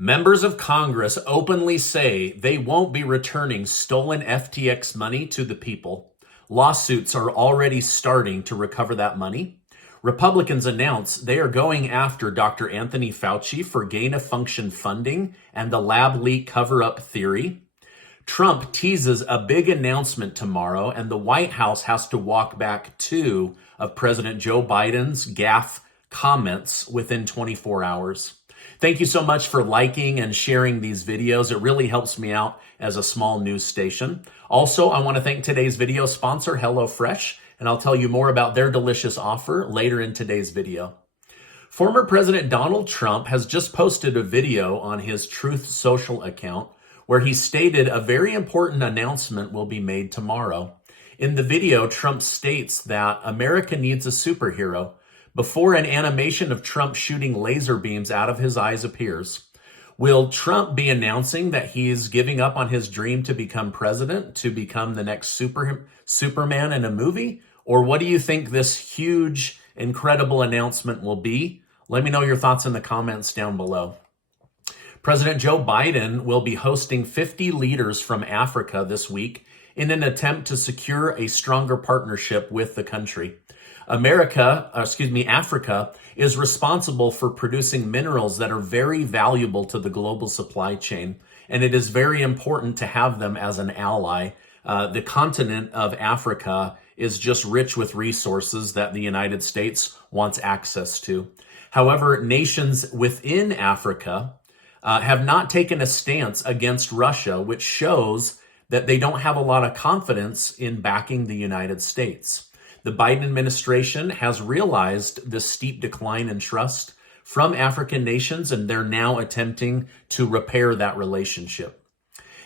Members of Congress openly say they won't be returning stolen FTX money to the people. Lawsuits are already starting to recover that money. Republicans announce they are going after Dr. Anthony Fauci for gain-of-function funding and the lab leak cover-up theory. Trump teases a big announcement tomorrow, and the White House has to walk back 2 of President Joe Biden's gaffe comments within 24 hours. Thank you so much for liking and sharing these videos. It really helps me out as a small news station. Also, I want to thank today's video sponsor, HelloFresh, and I'll tell you more about their delicious offer later in today's video. Former President Donald Trump has just posted a video on his Truth Social account where he stated a very important announcement will be made tomorrow. In the video, Trump states that America needs a superhero before an animation of Trump shooting laser beams out of his eyes appears. Will Trump be announcing that he's giving up on his dream to become president, to become the next Superman in a movie? Or what do you think this huge, incredible announcement will be? Let me know your thoughts in the comments down below. President Joe Biden will be hosting 50 leaders from Africa this week in an attempt to secure a stronger partnership with the country. Africa is responsible for producing minerals that are very valuable to the global supply chain, and it is very important to have them as an ally. The continent of Africa is just rich with resources that the United States wants access to. However, nations within Africa have not taken a stance against Russia, which shows that they don't have a lot of confidence in backing the United States. The Biden administration has realized the steep decline in trust from African nations, and they're now attempting to repair that relationship.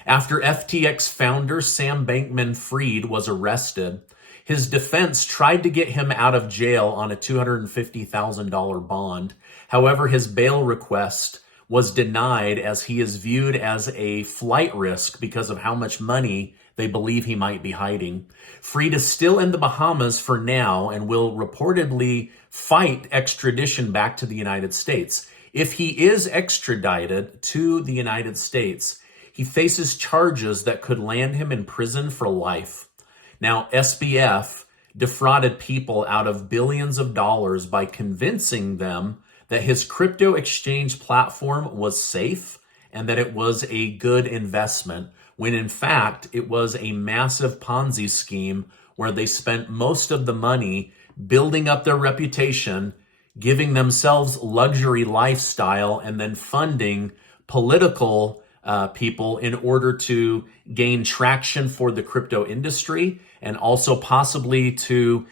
After FTX founder Sam Bankman-Fried was arrested, his defense tried to get him out of jail on a $250,000 bond. However, his bail request was denied as he is viewed as a flight risk because of how much money they believe he might be hiding. Fried is still in the Bahamas for now and will reportedly fight extradition back to the United States. If he is extradited to the United States, he faces charges that could land him in prison for life. Now, SBF defrauded people out of billions of dollars by convincing them that his crypto exchange platform was safe and that it was a good investment, when in fact it was a massive Ponzi scheme where they spent most of the money building up their reputation, giving themselves luxury lifestyle, and then funding political people in order to gain traction for the crypto industry, and also possibly to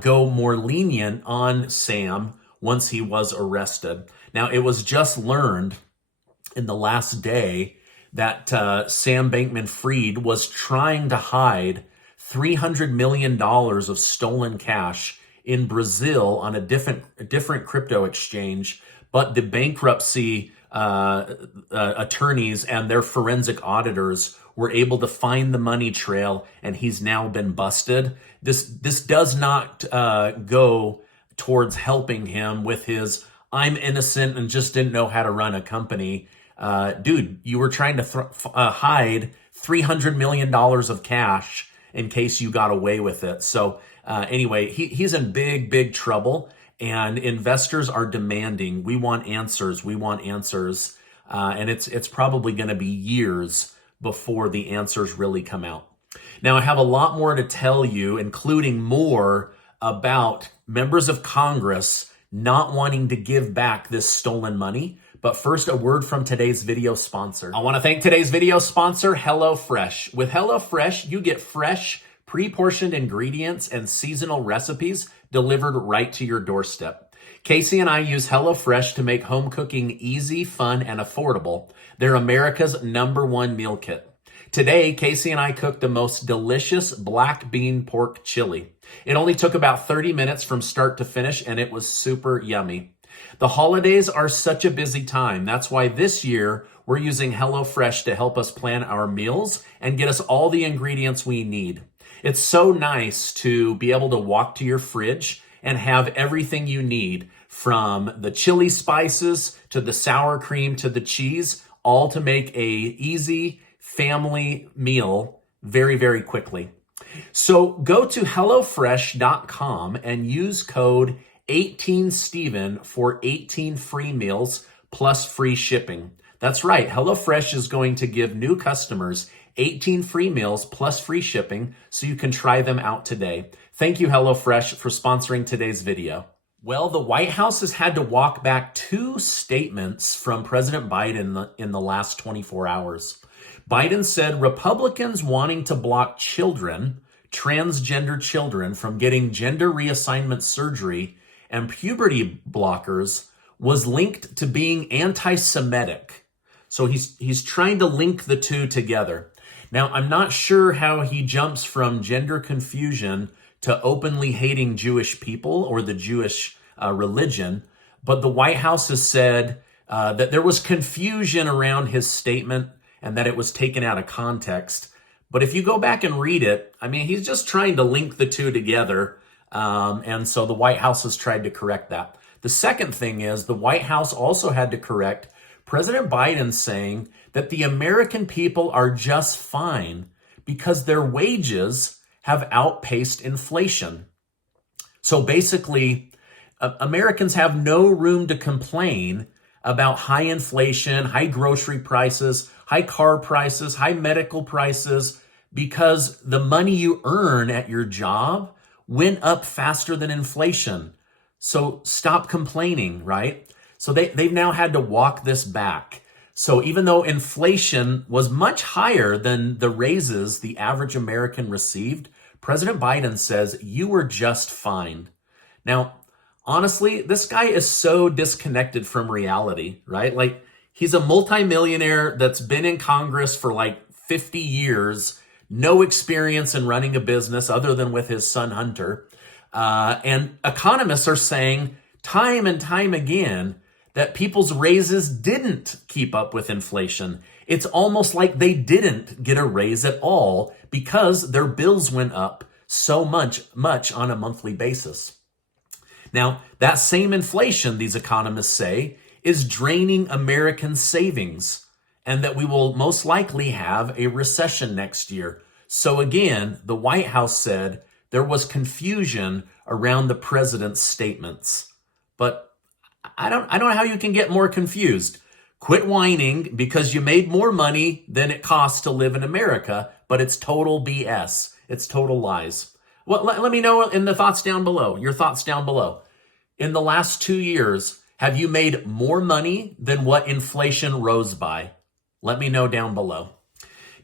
go more lenient on Sam once he was arrested. Now, it was just learned in the last day that Sam Bankman-Fried was trying to hide $300 million of stolen cash in Brazil on a different crypto exchange, but the bankruptcy attorneys and their forensic auditors were able to find the money trail, and he's now been busted. This does not go towards helping him with his "I'm innocent and just didn't know how to run a company." Dude, you were trying to hide $300 million of cash in case you got away with it. So anyway, he's in big trouble, and investors are demanding, we want answers, and it's probably going to be years before the answers really come out. Now, I have a lot more to tell you, including more about members of Congress not wanting to give back this stolen money. But first, a word from today's video sponsor. I want to thank today's video sponsor, HelloFresh. With HelloFresh, you get fresh, pre-portioned ingredients and seasonal recipes delivered right to your doorstep. Casey and I use HelloFresh to make home cooking easy, fun, and affordable. They're America's #1 meal kit. Today, Casey and I cooked the most delicious black bean pork chili. It only took about 30 minutes from start to finish, and it was super yummy. The holidays are such a busy time. That's why this year we're using HelloFresh to help us plan our meals and get us all the ingredients we need. It's so nice to be able to walk to your fridge and have everything you need, from the chili spices to the sour cream to the cheese, all to make a easy family meal very, very quickly. So go to HelloFresh.com and use code 18Steven for 18 free meals plus free shipping. That's right. HelloFresh is going to give new customers 18 free meals plus free shipping so you can try them out today. Thank you, HelloFresh, for sponsoring today's video. Well, the White House has had to walk back 2 statements from President Biden in the last 24 hours. Biden said Republicans wanting to block children, transgender children, from getting gender reassignment surgery and puberty blockers was linked to being anti-Semitic. So he's trying to link the two together. Now, I'm not sure how he jumps from gender confusion to openly hating Jewish people or the Jewish religion, but the White House has said that there was confusion around his statement and that it was taken out of context. But if you go back and read it, I mean, he's just trying to link the two together. And so the White House has tried to correct that. The second thing is the White House also had to correct President Biden saying that the American people are just fine because their wages have outpaced inflation. So basically, Americans have no room to complain about high inflation, high grocery prices, high car prices, high medical prices, because the money you earn at your job went up faster than inflation. So stop complaining, right? So they've now had to walk this back. So even though inflation was much higher than the raises the average American received, President Biden says you were just fine. Now, honestly, this guy is so disconnected from reality, right? Like, he's a multimillionaire that's been in Congress for like 50 years, no experience in running a business other than with his son Hunter. And economists are saying time and time again that people's raises didn't keep up with inflation. It's almost like they didn't get a raise at all because their bills went up so much on a monthly basis. Now, that same inflation, these economists say, is draining American savings, and that we will most likely have a recession next year. So again, the White House said there was confusion around the president's statements. But I don't know how you can get more confused. Quit whining because you made more money than it costs to live in America, but it's total BS. It's total lies. Well, let me know in the thoughts down below, your thoughts down below. In the last 2 years, have you made more money than what inflation rose by? Let me know down below.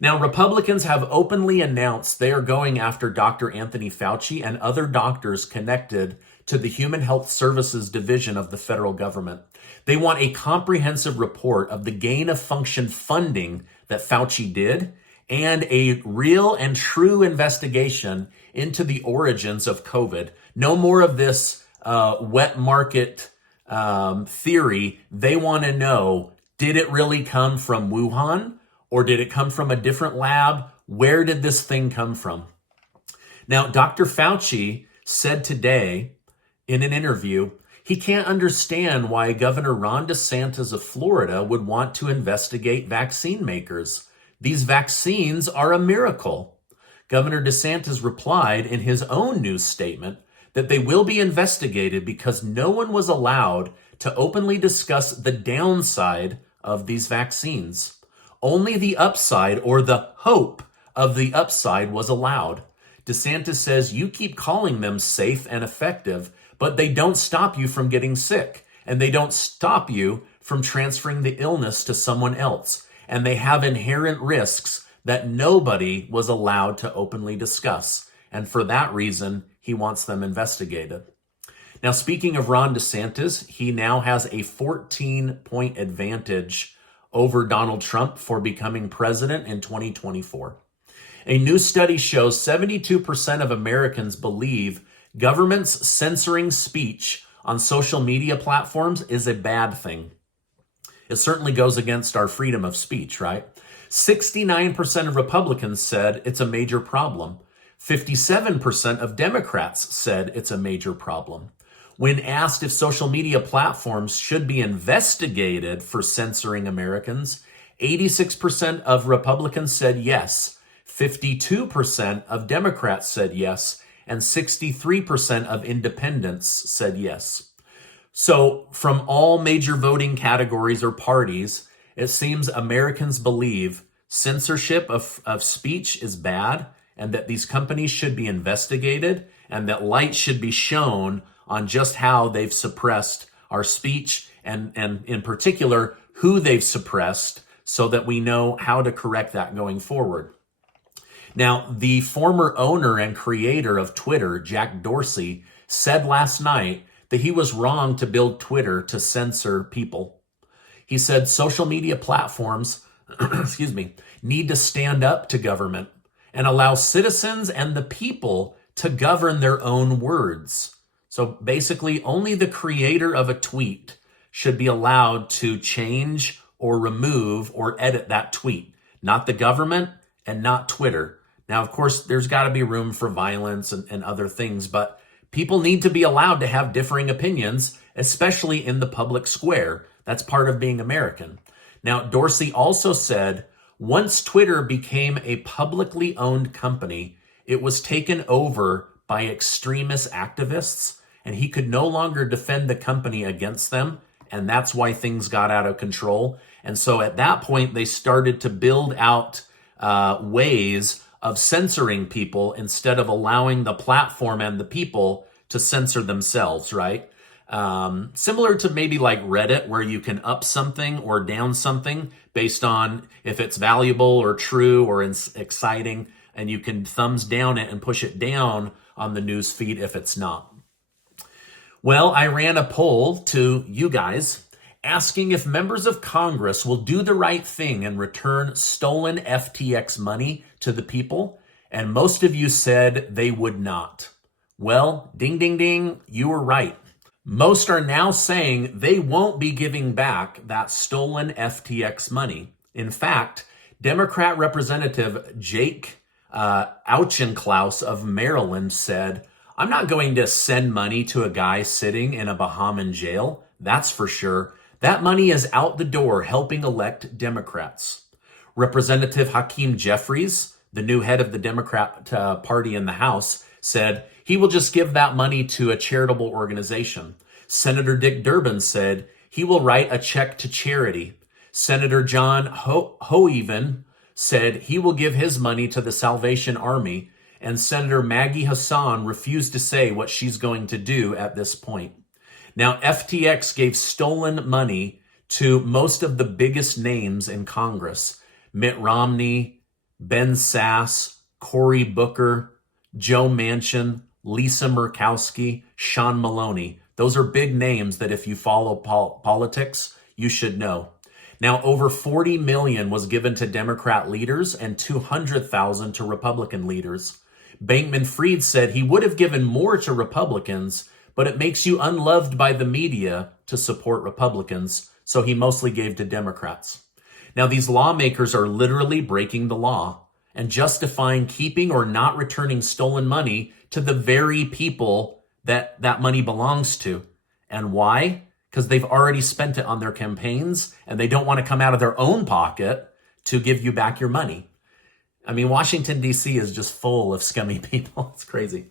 Now, Republicans have openly announced they are going after Dr. Anthony Fauci and other doctors connected to the Human Health Services Division of the federal government. They want a comprehensive report of the gain of function funding that Fauci did and a real and true investigation into the origins of COVID. No more of this wet market theory. They want to know, did it really come from Wuhan? Or did it come from a different lab? Where did this thing come from? Now, Dr. Fauci said today in an interview, he can't understand why Governor Ron DeSantis of Florida would want to investigate vaccine makers. These vaccines are a miracle. Governor DeSantis replied in his own news statement that they will be investigated because no one was allowed to openly discuss the downside of these vaccines. Only the upside, or the hope of the upside, was allowed. DeSantis says you keep calling them safe and effective, but they don't stop you from getting sick, and they don't stop you from transferring the illness to someone else, and they have inherent risks that nobody was allowed to openly discuss, and for that reason, he wants them investigated. Now, speaking of Ron DeSantis, he now has a 14-point advantage over Donald Trump for becoming president in 2024. A new study shows 72% of Americans believe governments censoring speech on social media platforms is a bad thing. It certainly goes against our freedom of speech, right? 69% of Republicans said it's a major problem. 57% of Democrats said it's a major problem. When asked if social media platforms should be investigated for censoring Americans, 86% of Republicans said yes, 52% of Democrats said yes, and 63% of independents said yes. So from all major voting categories or parties, it seems Americans believe censorship of speech is bad and that these companies should be investigated and that light should be shown on just how they've suppressed our speech and in particular, who they've suppressed so that we know how to correct that going forward. Now, the former owner and creator of Twitter, Jack Dorsey, said last night that he was wrong to build Twitter to censor people. He said social media platforms, need to stand up to government and allow citizens and the people to govern their own words. So basically, only the creator of a tweet should be allowed to change or remove or edit that tweet, not the government and not Twitter. Now, of course, there's got to be room for violence and other things, but people need to be allowed to have differing opinions, especially in the public square. That's part of being American. Now, Dorsey also said, once Twitter became a publicly owned company, it was taken over by extremist activists, and he could no longer defend the company against them, and that's why things got out of control. And so at that point, they started to build out ways of censoring people instead of allowing the platform and the people to censor themselves, right? Similar to maybe like Reddit, where you can up something or down something based on if it's valuable or true or exciting, and you can thumbs down it and push it down on the news feed if it's not. Well, I ran a poll to you guys asking if members of Congress will do the right thing and return stolen FTX money to the people, and most of you said they would not. Well, ding, ding, ding, you were right. Most are now saying they won't be giving back that stolen FTX money. In fact, Democrat Representative Jake Auchincloss of Maryland said, I'm not going to send money to a guy sitting in a Bahaman jail, that's for sure. That money is out the door helping elect Democrats. Representative Hakeem Jeffries, the new head of the Democrat Party in the House, said he will just give that money to a charitable organization. Senator Dick Durbin said he will write a check to charity. Senator John Hoeven said he will give his money to the Salvation Army. And Senator Maggie Hassan refused to say what she's going to do at this point. Now, FTX gave stolen money to most of the biggest names in Congress: Mitt Romney, Ben Sasse, Cory Booker, Joe Manchin, Lisa Murkowski, Sean Maloney. Those are big names that if you follow politics, you should know. Now, over $40 million was given to Democrat leaders and $200,000 to Republican leaders. Bankman-Fried said he would have given more to Republicans, but it makes you unloved by the media to support Republicans, so he mostly gave to Democrats. Now, these lawmakers are literally breaking the law and justifying keeping or not returning stolen money to the very people that that money belongs to. And why? Because they've already spent it on their campaigns and they don't want to come out of their own pocket to give you back your money. I mean, Washington, D.C. is just full of scummy people. It's crazy.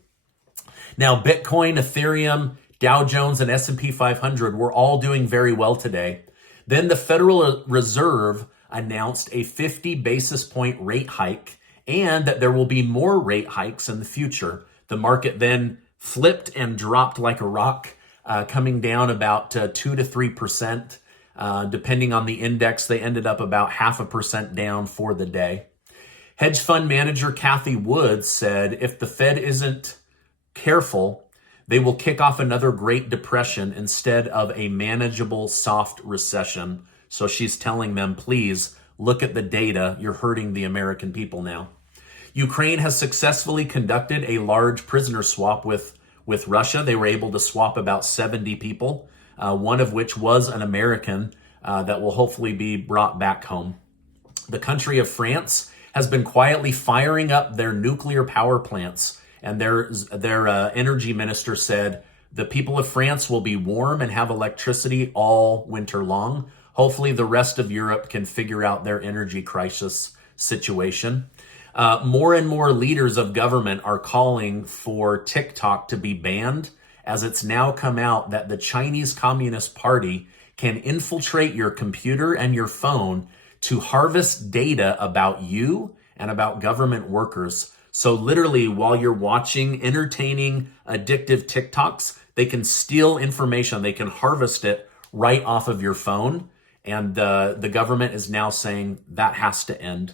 Now, Bitcoin, Ethereum, Dow Jones, and S&P 500 were all doing very well today. Then the Federal Reserve announced a 50 basis point rate hike and that there will be more rate hikes in the future. The market then flipped and dropped like a rock, coming down about 2 to 3%. Depending on the index, they ended up about 0.5% down for the day. Hedge fund manager Kathy Wood said if the Fed isn't careful, they will kick off another Great Depression instead of a manageable soft recession. So she's telling them, please look at the data. You're hurting the American people now. Ukraine has successfully conducted a large prisoner swap with Russia. They were able to swap about 70 people, one of which was an American that will hopefully be brought back home. The country of France has been quietly firing up their nuclear power plants. And their energy minister said the people of France will be warm and have electricity all winter long. Hopefully the rest of Europe can figure out their energy crisis situation. More and more leaders of government are calling for TikTok to be banned, as it's now come out that the Chinese Communist Party can infiltrate your computer and your phone to harvest data about you and about government workers. So literally, while you're watching entertaining, addictive TikToks, they can steal information. They can harvest it right off of your phone. And the government is now saying that has to end.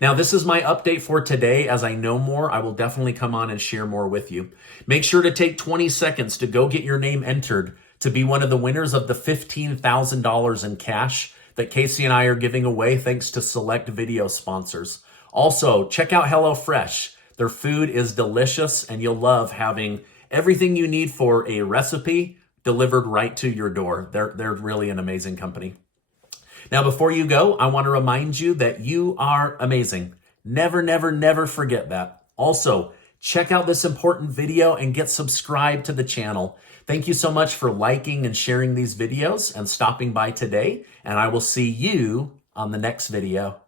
Now, this is my update for today. As I know more, I will definitely come on and share more with you. Make sure to take 20 seconds to go get your name entered to be one of the winners of the $15,000 in cash that Casey and I are giving away thanks to select video sponsors. Also, check out HelloFresh. Their food is delicious, and you'll love having everything you need for a recipe delivered right to your door. They're really an amazing company. Now, before you go, I want to remind you that you are amazing. Never, never, never forget that. Also, check out this important video and get subscribed to the channel. Thank you so much for liking and sharing these videos and stopping by today. And I will see you on the next video.